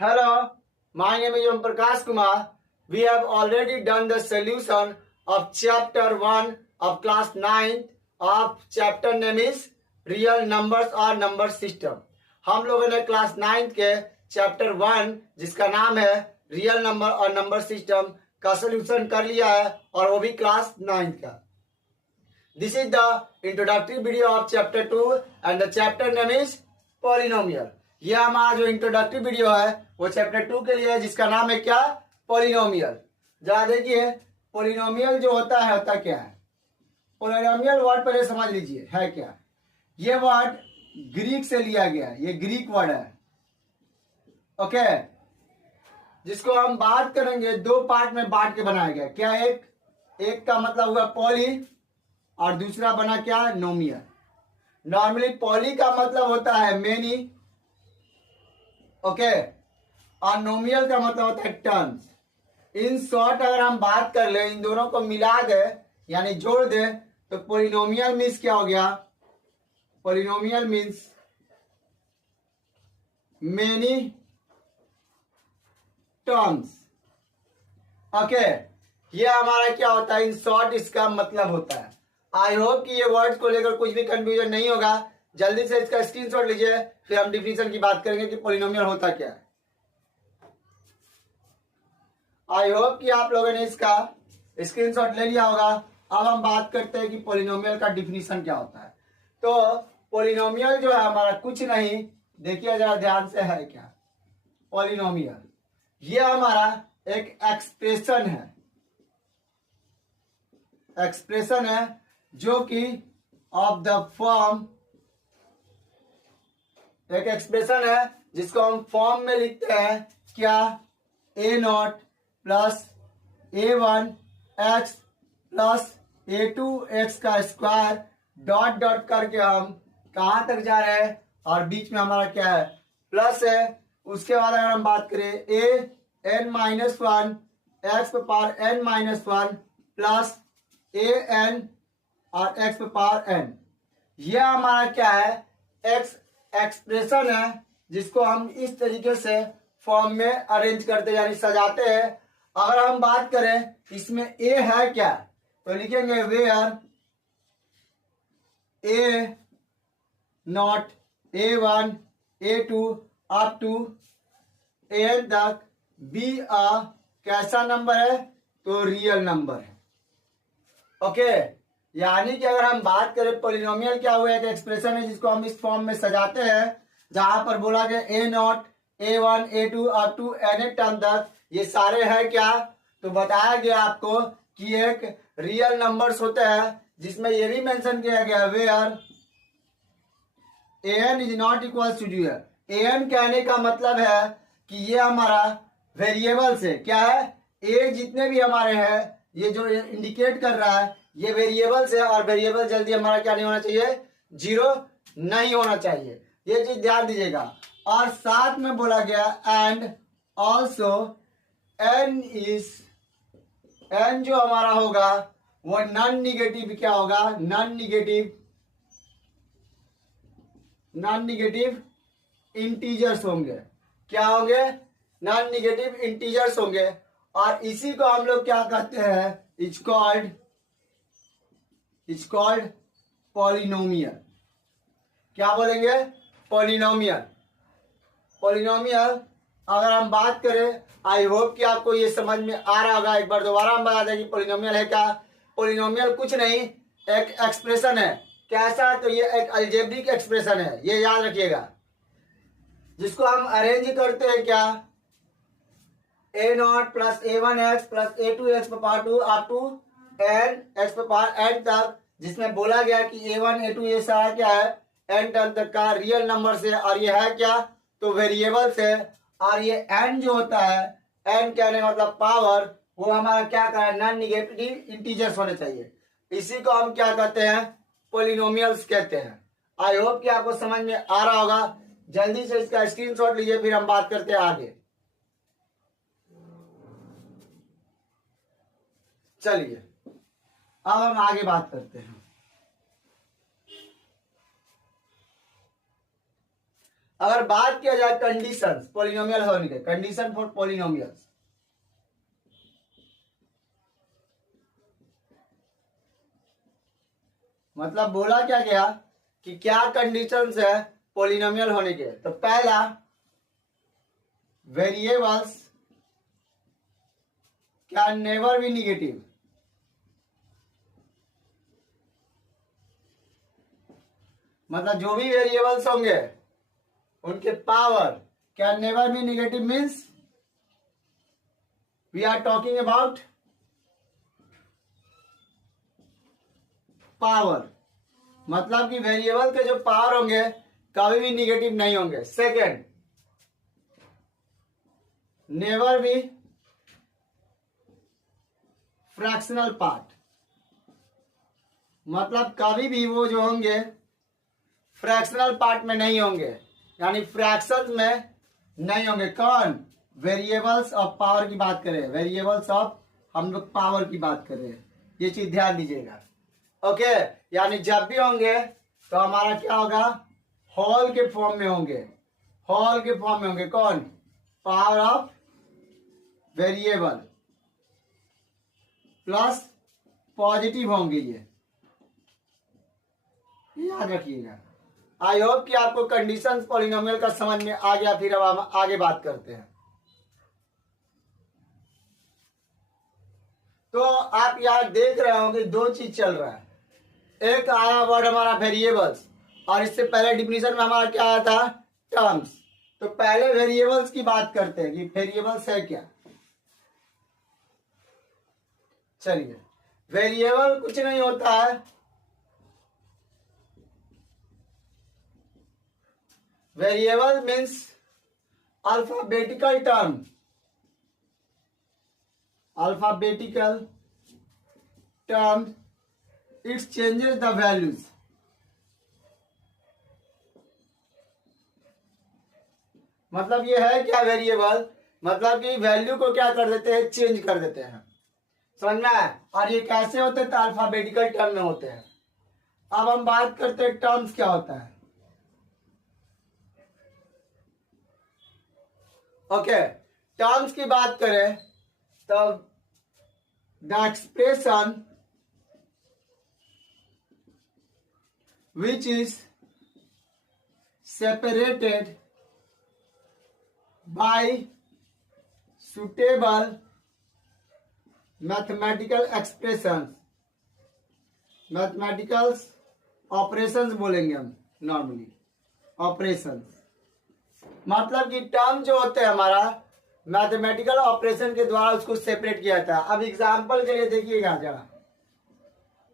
Hello, my name is Om Prakash Kumar. We have already done the solution of chapter 1 of class 9 of chapter name is real numbers or number system. हम लोगों ने class 9 के chapter 1 जिसका नाम है real number और number system का solution कर लिया है और वो भी क्लास 9 का. This is the introductory video of chapter 2 and the chapter name is polynomial. यह हमारा जो इंट्रोडक्टरी वीडियो है वो चैप्टर 2 के लिए है जिसका नाम है क्या, पॉलिनोमियल. जरा देखिए पॉलिनोमियल जो होता क्या है. पॉलिनोमियल वर्ड पहले समझ लीजिए है क्या. ये वर्ड ग्रीक से लिया गया है, ये ग्रीक वर्ड है. ओके, जिसको हम बात करेंगे दो पार्ट में बांट के बनाया गया. क्या एक का मतलब हुआ पॉली और दूसरा बना क्या, नोमियल. नॉर्मली पॉली का मतलब होता है मेनी, ओके, और नोमियल का मतलब होता है टर्म्स. इन शॉर्ट अगर हम बात कर ले, इन दोनों को मिला दे यानी जोड़ दे तो पॉलिनोमियल मीन्स क्या हो गया, polynomial means many terms. Okay, ये हमारा क्या होता है, इन शॉर्ट इसका मतलब होता है. आई होप कि ये वर्ड्स को लेकर कुछ भी कंफ्यूजन नहीं होगा. जल्दी से इसका स्क्रीनशॉट लीजिए, फिर हम डिफिनीशन की बात करेंगे कि पॉलिनोमियल होता क्या है. आई होप कि आप लोगों ने इसका स्क्रीनशॉट ले लिया होगा. अब हम बात करते हैं कि पॉलिनोमियल का डिफिनीशन क्या होता है. तो पॉलिनोमियल जो है हमारा कुछ नहीं, देखिए जरा ध्यान से है क्या. पॉलिनोमियल ये हमारा एक एक्सप्रेशन है जो कि ऑफ द फॉर्म, एक एक्सप्रेशन है जिसको हम फॉर्म में लिखते हैं क्या, a naught plus a one x plus a two x का स्क्वायर डॉट डॉट करके हम कहां तक जा रहे हैं और बीच में हमारा क्या है, प्लस है. उसके बाद अगर हम बात करें a n minus one x पे power n minus one plus a n और एक्स पे पावर एन, यह हमारा क्या है, एक्स एक्सप्रेशन है जिसको हम इस तरीके से फॉर्म में अरेंज करते यानी सजाते हैं. अगर हम बात करें इसमें ए है क्या, तो लिखेंगे where a naught a one a two up to n तक बी अ कैसा नंबर है, तो रियल नंबर है. ओके, यानी कि अगर हम बात करें पॉलिनोमियल क्या हुआ, एक एक्सप्रेशन है जिसको हम इस फॉर्म में सजाते हैं जहां पर बोला गया a naught a one a two up to n term तक, ये सारे हैं क्या, तो बताया गया आपको कि एक रियल नंबर्स होते हैं जिसमें ये भी मेंशन किया गया where a n is not equal to 0. A n कहने का मतलब है कि ये हमारा वेरिएबल्स है. क्या है, ए जितने भी हमारे हैं ये जो इंडिकेट कर रहा है ये वेरिएबल्स है और वेरिएबल जल्दी हमारा क्या नहीं होना चाहिए, 0 नहीं होना चाहिए. ये चीज ध्यान दीजिएगा. और साथ में बोला गया एंड ऑल्सो एन जो हमारा होगा वो नॉन निगेटिव क्या होगा, नॉन निगेटिव इंटीजर्स होंगे. क्या होंगे, नॉन निगेटिव इंटीजर्स होंगे. और इसी को हम लोग क्या कहते हैं, इट्स कॉल्ड पॉलिनोमियल. क्या बोलेंगे, पॉलिनोमियल. अगर हम बात करें, आई होप कि आपको ये समझ में आ रहा होगा. एक बार दोबारा हम बता दें कि पॉलिनोमियल है क्या. पॉलिनोमियल कुछ नहीं, एक एक्सप्रेशन है. कैसा, तो ये एक अलजेब्रिक एक्सप्रेशन है, ये याद रखिएगा, जिसको हम अरेंज करते हैं क्या, a naught plus a one x plus a two x power two up to n x power n तक, जिसमें बोला गया कि ए वन ए टू ये सारा क्या है, एन टर्म तक का रियल नंबर से. और ये है क्या, तो वेरिएबल्स है. और ये एन जो होता है, एन कहने का मतलब पावर, वो हमारा क्या कर रहा है, नॉन निगेटिव इंटीजर्स होने चाहिए. इसी को हम क्या कहते हैं, पॉलिनोमियल्स कहते हैं. आई होप कि आपको समझ में आ रहा होगा. जल्दी से इसका स्क्रीनशॉट लीजिए, फिर हम बात करते हैं आगे. चलिए अब हम आगे बात करते हैं. अगर बात किया जाए कंडीशंस पॉलिनोमियल होने के, कंडीशन फॉर पॉलिनोमियल्स, मतलब बोला क्या गया कि क्या कंडीशंस है पॉलिनोमियल होने के। तो पहला, variables can never be negative, मतलब जो भी वेरिएबल्स होंगे उनके power can never be negative, means we are talking about power, मतलब कि वेरिएबल के जो पावर होंगे कभी भी निगेटिव नहीं होंगे। Second, never be fractional part, मतलब कभी भी वो जो होंगे फ्रैक्शनल पार्ट में नहीं होंगे, यानी फ्रैक्शन में नहीं होंगे। कौन? वेरिएबल्स ऑफ पावर की बात करें, वेरिएबल्स ऑफ हम लोग पावर की बात कर रहे हैं, ये चीज ध्यान दीजिएगा। ओके, यानी जब भी होंगे तो हमारा क्या होगा, होल के फॉर्म में होंगे, होल के फॉर्म में होंगे। कौन? Power of variable plus positive होंगे, ये याद रखिएगा। आई होप कि आपको कंडीशंस पॉलिनोमियल का समझ में आ गया। फिर अब हम आगे बात करते हैं। तो आप यहां देख रहे होंगे दो चीज चल रहा है, एक आया वर्ड हमारा वेरिएबल्स, और इससे पहले डिफिनीशन में हमारा क्या आया था, टर्म्स। तो पहले वेरिएबल्स की बात करते हैं कि वेरिएबल्स है क्या। चलिए, वेरिएबल कुछ नहीं होता है, variable means alphabetical term, alphabetical term, it changes the values. मतलब ये है क्या वेरिएबल, मतलब कि वैल्यू को क्या कर देते हैं, चेंज कर देते हैं, समझना है। और ये कैसे होते हैं, तो अल्फाबेटिकल टर्म में होते हैं। अब हम बात करते हैं टर्म्स क्या होता है। ओके, टर्म्स की बात करें तो the expression which is separated by suitable mathematical expressions, mathematicals operations बोलेंगे हम नॉर्मली, ऑपरेशंस, मतलब कि टर्म जो होते हैं हमारा मैथमेटिकल ऑपरेशन के द्वारा उसको सेपरेट किया जाता है। अब एग्जांपल के लिए देखिएगा जरा,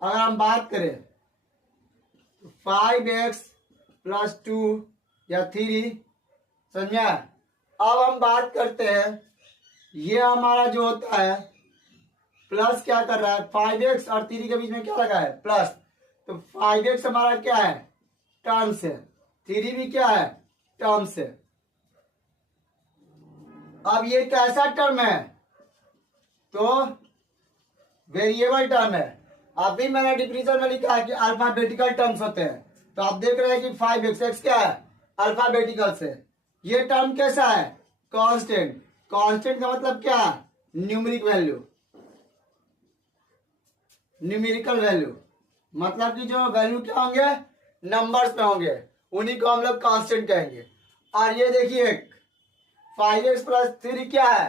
अगर हम बात करें 5x + 2 या 3, समझा। अब हम बात करते हैं, ये हमारा जो होता है प्लस क्या कर रहा है, 5x और 3 के बीच में क्या लगा है, प्लस। तो 5x हमारा क्या है, टर्म्स है, 3 भी क्या है, टर्म्स है। अब ये कैसा टर्म है, तो वेरिएबल टर्म है। अभी मैंने डिफिनीशन में लिखा है कि अल्फाबेटिकल टर्म्स होते हैं, तो आप देख रहे हैं कि 5x क्या है, अल्फाबेटिकल से। ये टर्म कैसा है, कांस्टेंट, कांस्टेंट का मतलब क्या है, न्यूमेरिक वैल्यू, न्यूमेरिकल वैल्यू, मतलब कि जो वैल्यू क्या होंगे, नंबर्स में होंगे, उन्हीं को हम लोग कांस्टेंट कहेंगे। और ये देखिए 5x + 3 क्या है,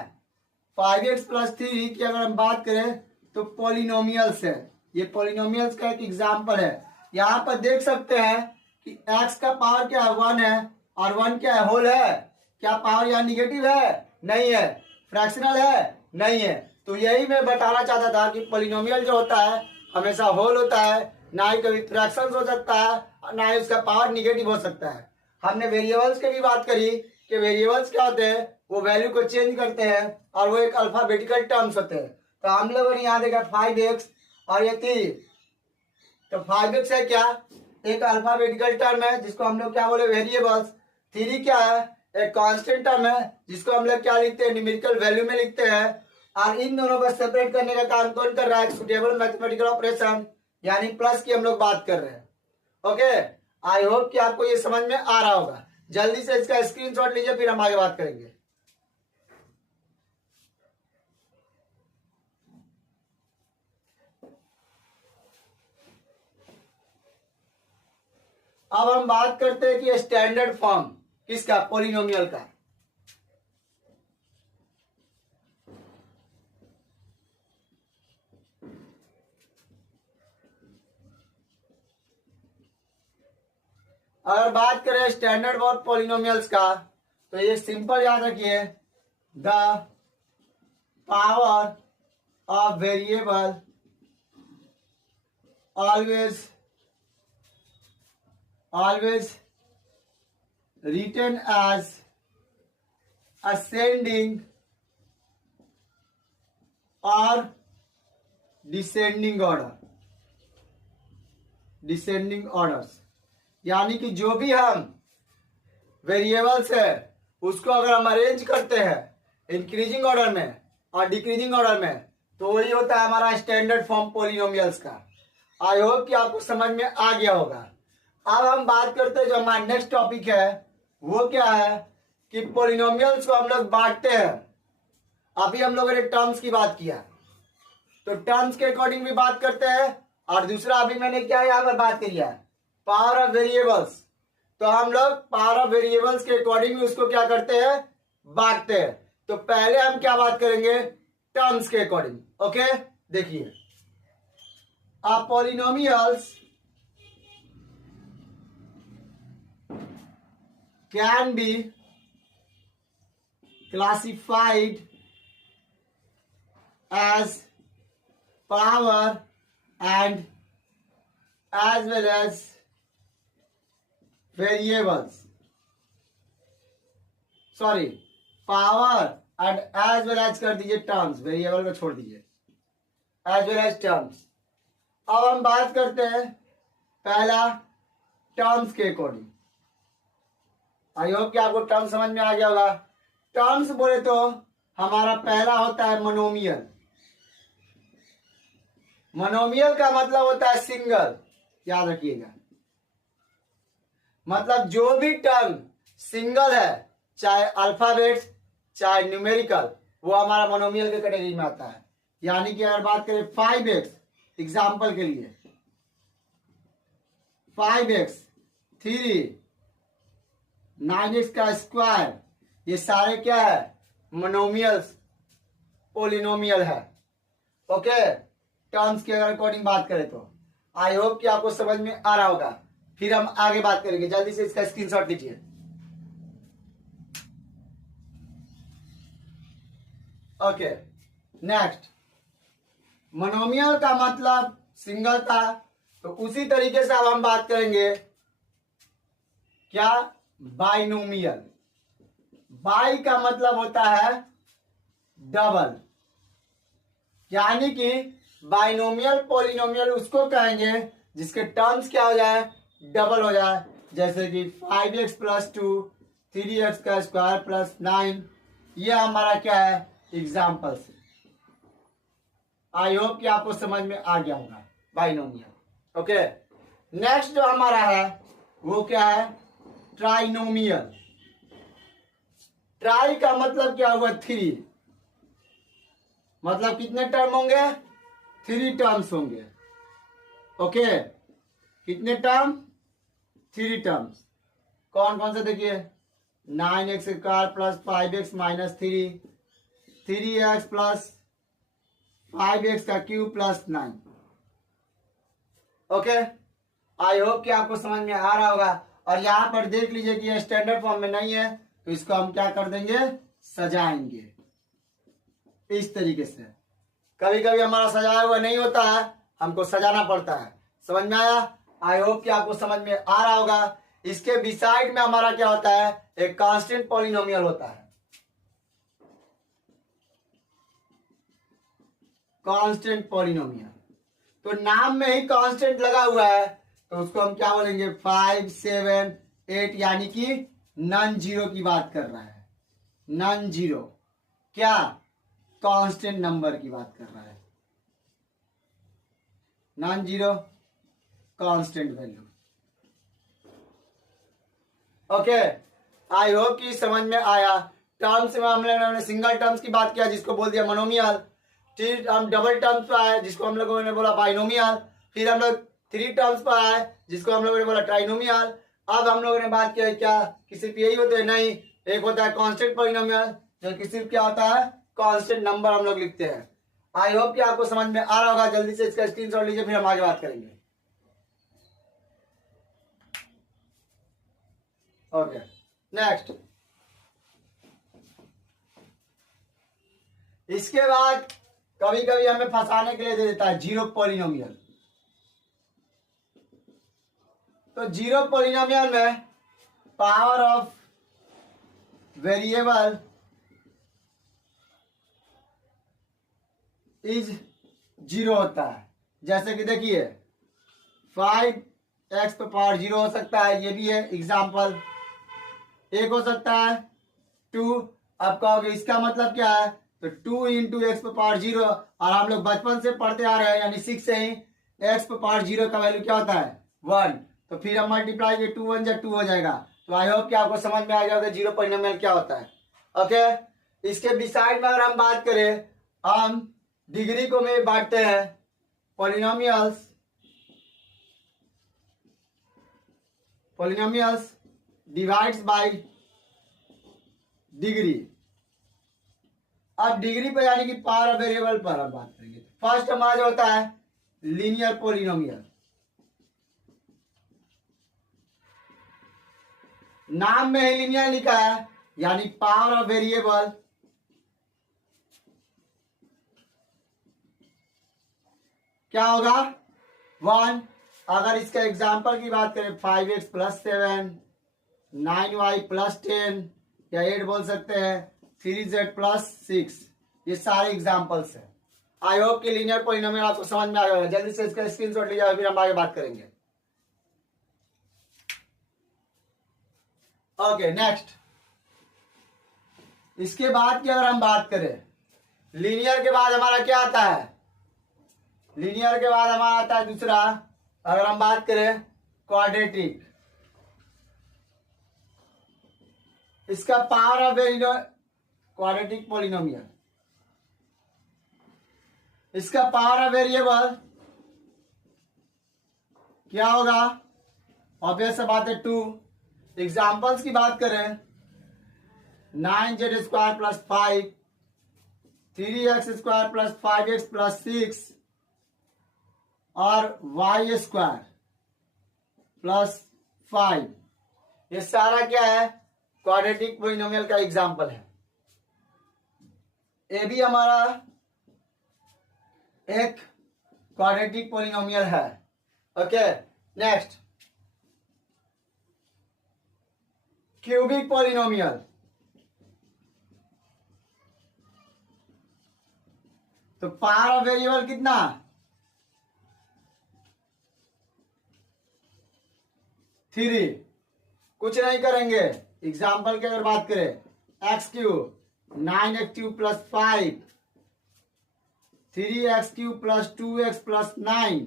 5x + 3 की अगर हम बात करें तो पॉलिनोमियल्स है। ये पॉलिनोमियल्स का एक एग्जाम्पल है। यहाँ पर देख सकते हैं कि x का पावर क्या है, 1 है, और 1 क्या है, होल है। क्या पावर यहाँ निगेटिव है, नहीं है। फ्रैक्शनल है, नहीं है। तो यही मैं बताना चाहता था कि पॉलिनोमियल जो होता है हमेशा होल होता है, ना ही कभी फ्रैक्शंस हो सकता है, ना ही उसका पावर निगेटिव हो सकता है। हमने वेरिएबल्स की भी बात करी कि वेरिएबल्स क्या होते हैं, वो वैल्यू को चेंज करते हैं और वो एक अल्फाबेटिकल टर्म्स होते हैं। तो हम लोगों ने यहाँ देखा 5x और ये 3, तो 5x है क्या, एक अल्फाबेटिकल टर्म है जिसको हम लोग क्या बोले, वेरिएबल्स। 3 क्या है, एक कांस्टेंट टर्म है जिसको हम लोग क्या लिखते हैं, न्यूमेरिकल वैल्यू में लिखते हैं। और इन दोनों को सेपरेट करने का काम कौन कर रहा है, सुटेबल मैथमेटिकल ऑपरेशन, यानी प्लस की हम लोग बात कर रहे हैं। ओके, आई होप कि आपको ये समझ में आ रहा होगा। जल्दी से इसका स्क्रीनशॉट लीजिए, फिर हम आगे बात करेंगे। अब हम बात करते हैं कि स्टैंडर्ड फॉर्म किसका, पॉलिनोमियल का। अगर बात करें स्टैंडर्ड फॉर्म पॉलिनोमियल्स का, तो ये सिंपल याद रखिए, the power of variable always written as ascending or descending orders। यानी कि जो भी हम वेरिएबल्स है उसको अगर हम अरेंज करते हैं इंक्रीजिंग ऑर्डर में और डिक्रीजिंग ऑर्डर में, तो वही होता है हमारा स्टैंडर्ड फॉर्म पॉलिनोमियल्स का। आई होप कि आपको समझ में आ गया होगा। अब हम बात करते हैं जो हमारा नेक्स्ट टॉपिक है वो क्या है कि पॉलिनोमियल्स को हम लोग बांटते हैं। अभी हम लोगों ने टर्म्स की बात किया, तो टर्म्स के अकॉर्डिंग भी बात करते हैं, और दूसरा अभी मैंने क्या यहाँ पर बात करी है, पावर ऑफ वेरिएबल्स। तो हम लोग पावर ऑफ वेरिएबल्स के अकॉर्डिंग उसको क्या करते हैं, बांटते हैं। तो पहले हम क्या बात करेंगे, टर्म्स के अकॉर्डिंग। ओके, देखिए, polynomials can be classified as power and as well as variables, sorry power and as well as कर दीजिए टर्म्स, वेरिएबल को छोड़ दीजिए, एज वेल एज टर्म्स। अब हम बात करते हैं पहला टर्म्स के अकॉर्डिंग। आई होप कि आपको टर्म समझ में आ गया होगा। टर्म्स बोले तो हमारा पहला होता है मोनोमियल। मोनोमियल का मतलब होता है सिंगल, याद रखिएगा। मतलब जो भी टर्म सिंगल है, चाहे अल्फाबेट्स चाहे न्यूमेरिकल, वो हमारा मोनोमियल के कैटेगरी में आता है। यानी कि अगर बात करें 5x, एग्जाम्पल के लिए 5x 3 9x का स्क्वायर, ये सारे क्या है, मोनोमियल्स, पोलिनोमियल है। ओके, टर्म्स के अगर अकॉर्डिंग बात करें तो आई होप कि आपको समझ में आ रहा होगा। फिर हम आगे बात करेंगे, जल्दी से इसका स्क्रीनशॉट लीजिए। ओके, नेक्स्ट, मोनोमियल का मतलब सिंगल था, तो उसी तरीके से अब हम बात करेंगे क्या, बाइनोमियल। बाई का मतलब होता है डबल, यानी कि बाइनोमियल पॉलिनोमियल उसको कहेंगे जिसके टर्म्स क्या हो जाए, डबल हो जाए। जैसे कि 5x + 2 3x का स्क्वायर प्लस 9, ये हमारा क्या है, एग्जाम्पल्स। आई होप कि आपको समझ में आ गया होगा बाइनोमियल। ओके, नेक्स्ट जो हमारा है वो क्या है, ट्राइनोमियल। ट्राई का मतलब क्या हुआ, 3, मतलब कितने टर्म होंगे, 3 टर्म्स होंगे। ओके, कितने टर्म, 3 टर्म्स। कौन कौन से, देखिए 9x plus 5x minus 3, 3x plus 5x का cube plus 9। Okay, I hope कि आपको समझ में आ रहा होगा। और यहां पर देख लीजिए कि ये स्टैंडर्ड फॉर्म में नहीं है, तो इसको हम क्या कर देंगे, सजाएंगे इस तरीके से। कभी कभी हमारा सजाया हुआ नहीं होता है, हमको सजाना पड़ता है। समझ में आया? आई होप कि आपको समझ में आ रहा होगा। इसके बिसाइड में हमारा क्या होता है, एक कांस्टेंट पॉलिनोमियल होता है, कांस्टेंट पॉलिनोमियल। तो नाम में ही कांस्टेंट लगा हुआ है, तो उसको हम क्या बोलेंगे, 5 7 8, यानी कि नॉन जीरो की बात कर रहा है। नॉन जीरो क्या, कांस्टेंट नंबर की बात कर रहा है। Non zero constant value. Okay, I hope कि समझ में आया। टर्म्स में हम लोगों ने सिंगल टर्म्स की बात किया जिसको बोल दिया मोनोमियल। फिर हम डबल टर्म्स पर आए जिसको हम लोगों ने बोला बाइनोमियल। फिर हम लोग थ्री टर्म्स पर आए जिसको हम लोगों ने बोला ट्राइनोमियल। अब हम लोगों ने बात किया क्या कि सिर्फ यही होते हैं? नहीं, एक होता है कांस्टेंट पॉलिनोमियल जो कि सिर्फ क्या होता है? कांस्टेंट नंबर हम लोग लिखते हैं। आई होप कि आपको समझ में आ रहा होगा। जल्दी से इसका स्क्रीनशॉट लीजिए, फिर हम आगे बात करेंगे। Okay, next. इसके बाद कभी कभी हमें फंसाने के लिए दे देता है जीरो पॉलिनोमियल। तो जीरो पॉलिनोमियल में power of variable is zero होता है। जैसे कि देखिए 5x पे पावर जीरो हो सकता है, ये भी है एग्जाम्पल। एक हो सकता है 2। अब कहोगे इसका मतलब क्या है? तो 2 इंटू एक्स पे पावर जीरो, और हम लोग बचपन से पढ़ते आ रहे हैं यानी 6 से ही एक्स पे पावर जीरो का वैल्यू क्या होता है? 1। तो फिर हम मल्टीप्लाई के 2 1 जा 2 हो जाएगा। तो आई होप कि आपको समझ में आ गया होगा जीरो पॉलिनोमियल क्या होता है। ओके, इसके बिसाइड में अगर हम बात करें, हम डिग्री को में बांटते हैं पॉलिनोमियल्स डिवाइड्स बाय डिग्री। अब डिग्री पर यानी कि पावर ऑफ वेरिएबल पर हम बात करेंगे। फर्स्ट हमारा जो होता है लीनियर पॉलिनोमियल। नाम में ही लीनियर लिखा है यानी पावर ऑफ वेरिएबल क्या होगा? 1। अगर इसका एग्जाम्पल की बात करें 5x + 7, 9y + 10 या 8 बोल सकते हैं, 3z + 6, ये सारे एग्जाम्पल्स हैं। आई होप कि लीनियर पॉलिनोमियल आपको समझ में आ गया। जल्दी से इसका स्क्रीनशॉट लीजिए, फिर हम आगे बात करेंगे। Okay, next. इसके बाद की अगर हम बात करें, लीनियर के बाद हमारा क्या आता है? लीनियर के बाद हमारा आता है दूसरा, अगर हम बात करें क्वाड्रेटिक। इसका पावर ऑफ क्वाड्रेटिक पॉलिनोमियल, इसका पावर ऑफ वेरिएबल क्या होगा? ऑब्वियस बात है 2। एग्जाम्पल्स की बात करें 9z² + 5, 3x² + 5x + 6 और y² + 5। ये सारा क्या है? क्वाड्रेटिक पॉलिनोमियल का एग्जाम्पल है। ये भी हमारा एक क्वाड्रेटिक पॉलिनोमियल है। Okay, next cubic polynomial. तो पावर ऑफ वेरिएबल कितना? 3। कुछ नहीं करेंगे, एग्जाम्पल की अगर बात करें x³ 9x³ + 5, 3x³ + 2x + 9,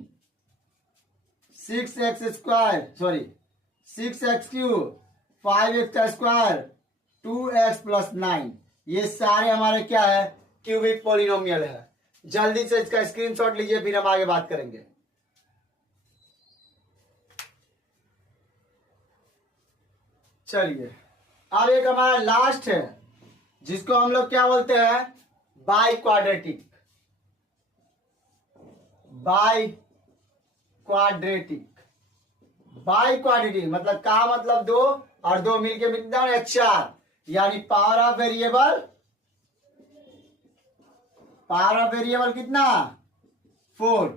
6x², 6x³, 5x², 2x + 9, ये सारे हमारे क्या है? क्यूबिक पॉलिनोमियल है। जल्दी से इसका स्क्रीनशॉट लीजिए, फिर हम आगे बात करेंगे। चलिए, अब एक हमारा लास्ट है जिसको हम लोग क्या बोलते हैं? By quadratic. बाई क्वाड्रेटिक मतलब का मतलब 2 और 2 मिलके कितना है? 4। यानी पावर ऑफ वेरिएबल कितना? 4।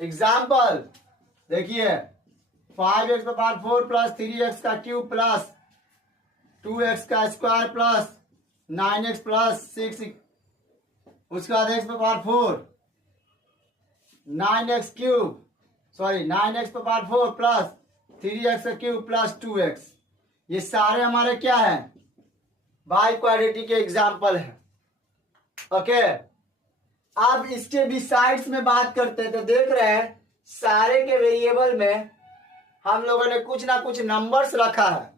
एग्जाम्पल देखिए 5x पे पावर 4 + 3x³ + 2x² + 9x + 6, उसके बाद x पे पावर 4, 9x पे पावर 4 + 3x³ + 2x, ये सारे हमारे क्या है? बाई क्वाड्रेटिक के एग्जाम्पल है। ओके, अब इसके बिसाइड्स में बात करते हैं तो देख रहे हैं सारे के वेरिएबल में हम लोगों ने कुछ ना कुछ नंबर्स रखा है।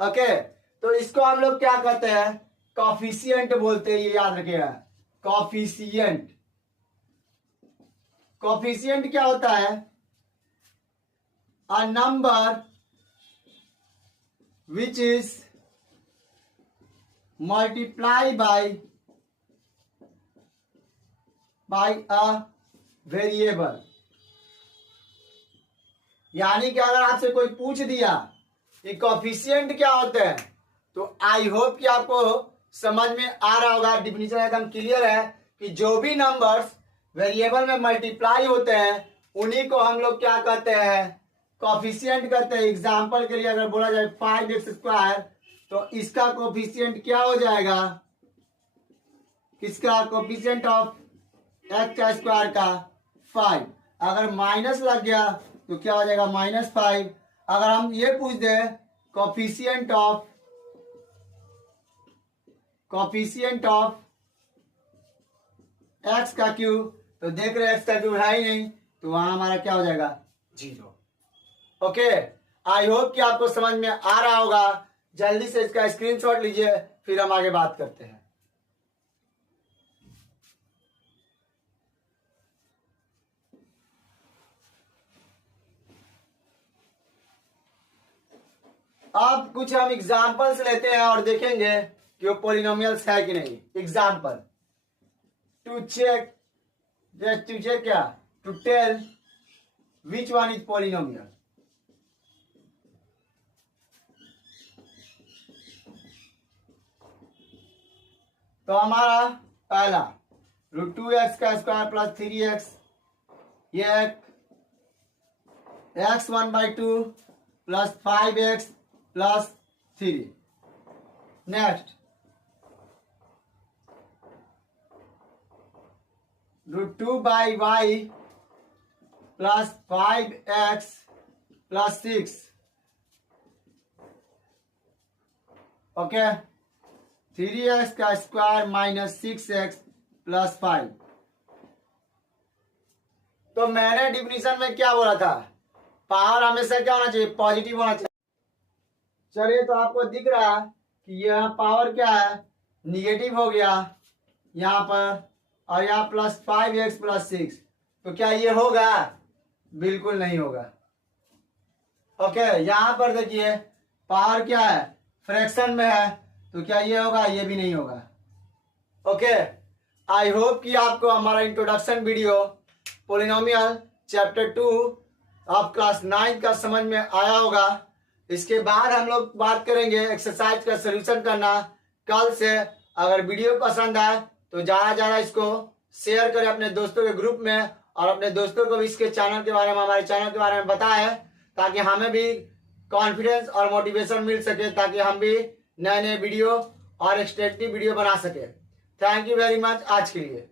ओके, तो इसको हम लोग क्या कहते हैं, कॉफिशिएंट बोलते हैं, ये याद रखिएगा, कॉफिशिएंट। कॉफिशिएंट क्या होता है, a number which is multiply by a variable. यानी कि अगर आपसे कोई पूछ दिया कि कॉफिशिएंट क्या होते हैं, तो आई होप कि आपको समझ में आ रहा होगा, डिफिनीशन एकदम क्लियर है कि जो भी नंबर्स वेरिएबल में मल्टीप्लाई होते हैं उन्हीं को हम लोग क्या कहते हैं, कॉफिशिएंट कहते हैं। एग्जाम्पल के लिए अगर बोला जाए 5x², तो इसका कोफिशिएंट क्या हो जाएगा, किसका कोफिशिएंट ऑफ x² का 5। अगर माइनस लग गया तो क्या हो जाएगा, -5। अगर हम ये पूछ दे कोफिशिएंट ऑफ x का क्यूब, तो देख रहे x का क्यूब है ही नहीं, तो वहां हमारा क्या हो जाएगा, 0। ओके, आई होप कि आपको समझ में आ रहा होगा। जल्दी से इसका स्क्रीनशॉट लीजिए, फिर हम आगे बात करते हैं। अब कुछ हम एग्जाम्पल्स लेते हैं और देखेंगे कि वो पॉलिनोमियल्स है कि नहीं। एग्जाम्पल टू चेक क्या, to tell which one is polynomial. तो हमारा पहला √2x² प्लस 3x, ये x1/2 plus 5x plus 3। Next √2/y plus 5x plus 6। Okay, 3x² minus 6x plus 5। तो मैंने डिफिनीशन में क्या बोला था, पावर हमेशा क्या होना चाहिए, पॉजिटिव होना चाहिए। चलिए, तो आपको दिख रहा कि यह पावर क्या है, निगेटिव हो गया यहाँ पर, और यहाँ प्लस 5x प्लस 6। तो क्या ये होगा, बिल्कुल नहीं होगा। ओके, यहाँ पर देखिए पावर क्या है, फ्रैक्शन में है, तो क्या ये होगा, ये भी नहीं होगा। ओके, आई होप कि आपको हमारा introduction video polynomial chapter 2 of class 9 का समझ में आया होगा। इसके बाद हम लोग बात करेंगे एक्सरसाइज का सलूशन करना कल से। अगर वीडियो पसंद आए तो ज़्यादा इसको शेयर करें अपने दोस्तों के ग्रुप में, और अपने दोस्तों को भी इसके चैनल के बारे में, हमारे चैनल के बारे में बताएं, ताकि हमें भी कॉन्फिडेंस और मोटिवेशन मिल सके, ताकि हम भी नए नए वीडियो और एक्सटेंटिव वीडियो बना सके। थैंक यू वेरी मच आज के लिए।